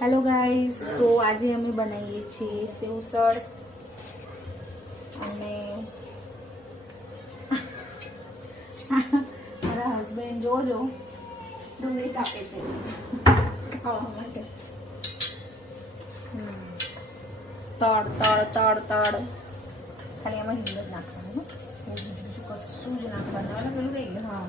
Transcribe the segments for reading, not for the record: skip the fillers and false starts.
Hello guys, तो आज अमे बनावीए छीए सेवसळ અને મારા હસબન્ડ જોજો ડુંગળી કાપે છે ખાવા માટે. તળ તળ તળ તળ ખાલી આમાં હિંગ જ નાખવાનું, બીજું કશું જ નાખવાનું. પેલું થઈ ગયું. હા,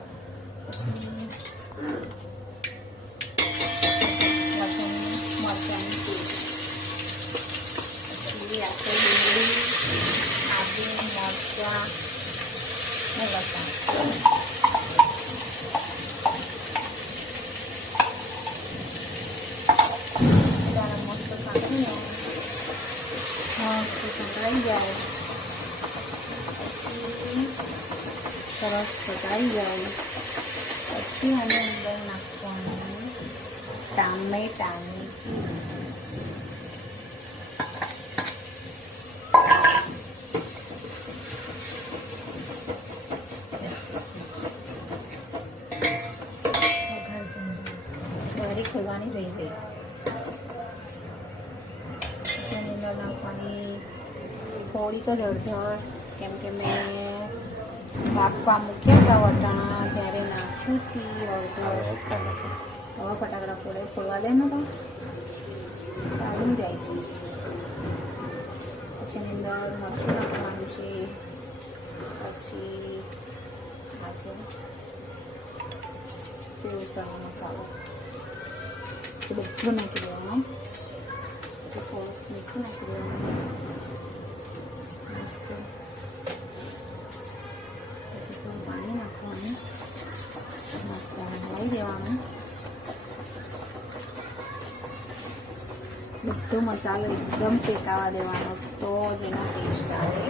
સરસ સકાઈ જાય પછી આને અંદર નાખવાનું ટામેટાની ખોલવાની રહી ગઈ. એની અંદર નાખવાની થોડી તો હળદર, કેમ કે મેં બાફવા મૂક્યા હતા વટાણા ત્યારે નાખ્યું હતી હળદર. હવે ફટાકડા ફોડે ખોલવા દે ને તો કાઢી જાય છે. પછી એની અંદર મરચું નાખવાનું છે. પછી આ છે સેવસળનો મસાલો, બધું નાખી દેવાનું. પછી થોડુંક મીઠું નાખી દેવાનું. મસ્ત પછી થોડું પાણી નાખવાનું. મસ્ત હલાવી દેવાનું. બધો મસાલો એકદમ શેકાવા દેવાનો, તો જ એનો ટેસ્ટ આવે.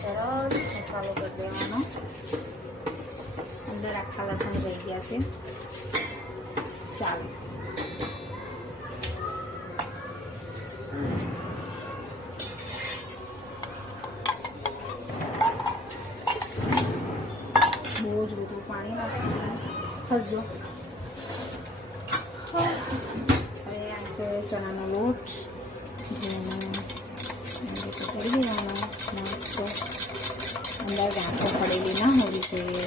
સરસ મસાલો કરી દેવાનો. અંદર આખા લસણ રહી ગયા છે. ચાલો, બહુ જ બધું પાણી નાખવાનું. ખસજો. હવે આ છે ચણાનો લોટ, જેને કરી દેવાનો. મસ્ત અંદર ગાંઠો પડેલી ના હોવી જોઈએ.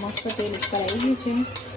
મસ્ત તેલ ઉપર આવી ગયું છે.